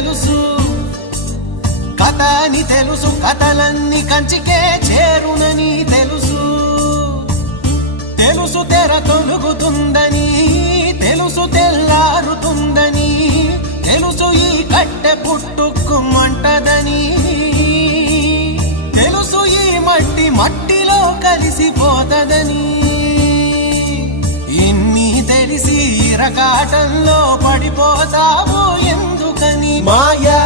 తెలుసు, కథ అని తెలుసు, కథలన్నీ కంచికే చేరునని తెలుసు. తెలుసు తెర తొలుగుతుందని, తెలుసు తెల్లారుతుందని, తెలుసు ఈ కట్టె పుట్టుకుమంటదని, తెలుసు ఈ మట్టి మట్టిలో కలిసిపోతదని. ఇన్ని తెలిసి ఇరకాటంలో పడిపోతావు ఎందుకని? మాయా